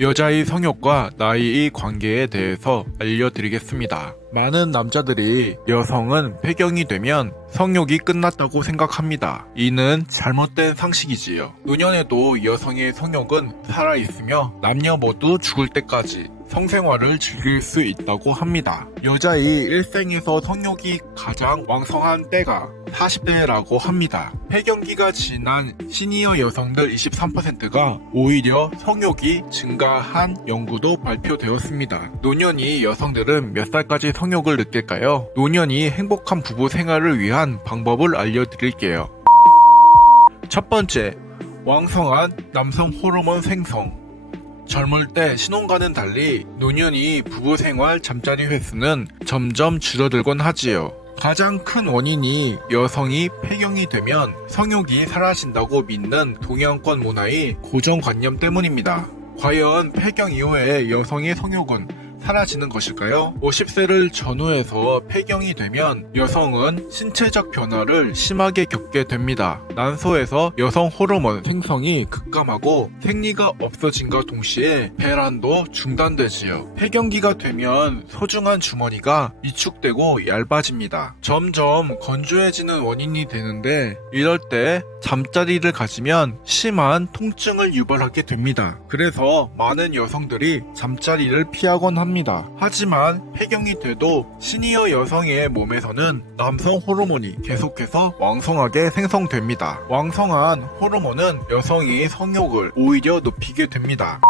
여자의 성욕과 나이의 관계에 대해서 알려드리겠습니다. 많은 남자들이 여성은 폐경이 되면 성욕이 끝났다고 생각합니다. 이는 잘못된 상식이지요. 노년에도 여성의 성욕은 살아있으며 남녀 모두 죽을 때까지 성생활을 즐길 수 있다고 합니다. 여자의 일생에서 성욕이 가장 왕성한 때가 40대라고 합니다. 폐경기가 지난 시니어 여성들 23%가 오히려 성욕이 증가한 연구도 발표되었습니다. 노년이 여성들은 몇 살까지 성욕을 느낄까요? 노년이 행복한 부부 생활을 위한 방법을 알려드릴게요. 첫 번째, 왕성한 남성 호르몬 생성. 젊을 때 신혼과는 달리 노년이 부부생활 잠자리 횟수는 점점 줄어들곤 하지요. 가장 큰 원인이 여성이 폐경이 되면 성욕이 사라진다고 믿는 동양권 문화의 고정관념 때문입니다. 과연 폐경 이후에 여성의 성욕은 사라지는 것일까요? 50세를 전후해서 폐경이 되면 여성은 신체적 변화를 심하게 겪게 됩니다. 난소에서 여성 호르몬 생성이 급감하고 생리가 없어진과 동시에 배란도 중단되지요. 폐경기가 되면 소중한 주머니가 위축되고 얇아집니다. 점점 건조해지는 원인이 되는데 이럴 때 잠자리를 가지면 심한 통증을 유발하게 됩니다. 그래서 많은 여성들이 잠자리를 피하곤 합니다. 하지만 폐경이 돼도 시니어 여성의 몸에서는 남성 호르몬이 계속해서 왕성하게 생성됩니다. 왕성한 호르몬은 여성의 성욕을 오히려 높이게 됩니다.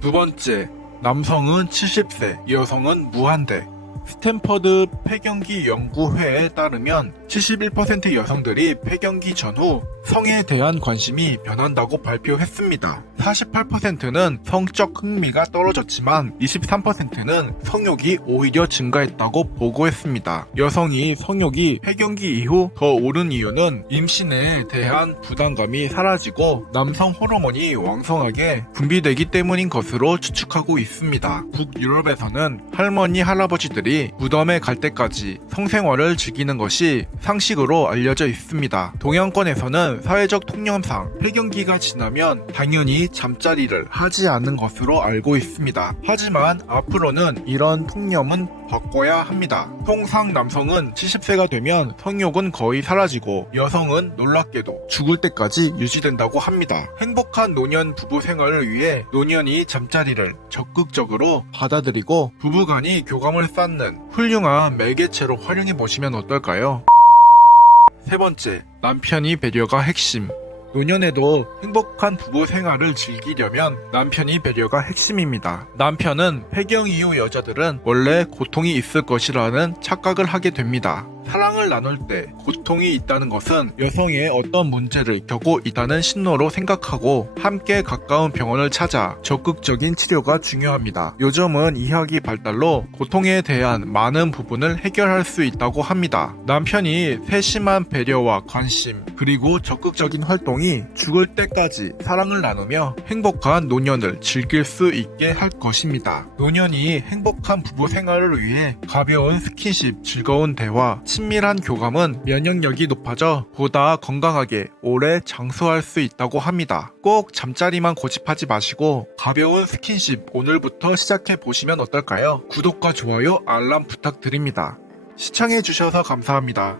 두 번째, 남성은 70세, 여성은 무한대. 스탠퍼드 폐경기 연구회에 따르면 71% 여성들이 폐경기 전후 성에 대한 관심이 변한다고 발표했습니다. 48%는 성적 흥미가 떨어졌지만 23%는 성욕이 오히려 증가했다고 보고했습니다. 여성이 성욕이 폐경기 이후 더 오른 이유는 임신에 대한 부담감이 사라지고 남성 호르몬이 왕성하게 분비되기 때문인 것으로 추측하고 있습니다. 북유럽에서는 할머니, 할아버지들이 무덤에 갈 때까지 성생활을 즐기는 것이 상식으로 알려져 있습니다. 동양권에서는 사회적 통념상 폐경기가 지나면 당연히 잠자리를 하지 않는 것으로 알고 있습니다. 하지만 앞으로는 이런 통념은 바꿔야 합니다. 통상 남성은 70세가 되면 성욕은 거의 사라지고 여성은 놀랍게도 죽을 때까지 유지된다고 합니다. 행복한 노년 부부 생활을 위해 노년이 잠자리를 적극적으로 받아들이고 부부간이 교감을 쌓는 훌륭한 매개체로 활용해 보시면 어떨까요? 세 번째, 남편이 배려가 핵심. 노년에도 행복한 부부 생활을 즐기려면 남편이 배려가 핵심입니다. 남편은 폐경 이후 여자들은 원래 고통이 있을 것이라는 착각을 하게 됩니다. 사랑을 나눌 때 고통이 있다는 것은 여성의 어떤 문제를 겪고 있다는 신호로 생각하고 함께 가까운 병원을 찾아 적극적인 치료가 중요합니다. 요즘은 의학의 발달로 고통에 대한 많은 부분을 해결할 수 있다고 합니다. 남편이 세심한 배려와 관심 그리고 적극적인 활동이 죽을 때까지 사랑을 나누며 행복한 노년을 즐길 수 있게 할 것입니다. 노년이 행복한 부부 생활을 위해 가벼운 스킨십, 즐거운 대화, 친밀한 교감은 면역력이 높아져 보다 건강하게 오래 장수할 수 있다고 합니다. 꼭 잠자리만 고집하지 마시고 가벼운 스킨십 오늘부터 시작해 보시면 어떨까요? 구독과 좋아요, 알람 부탁드립니다. 시청해주셔서 감사합니다.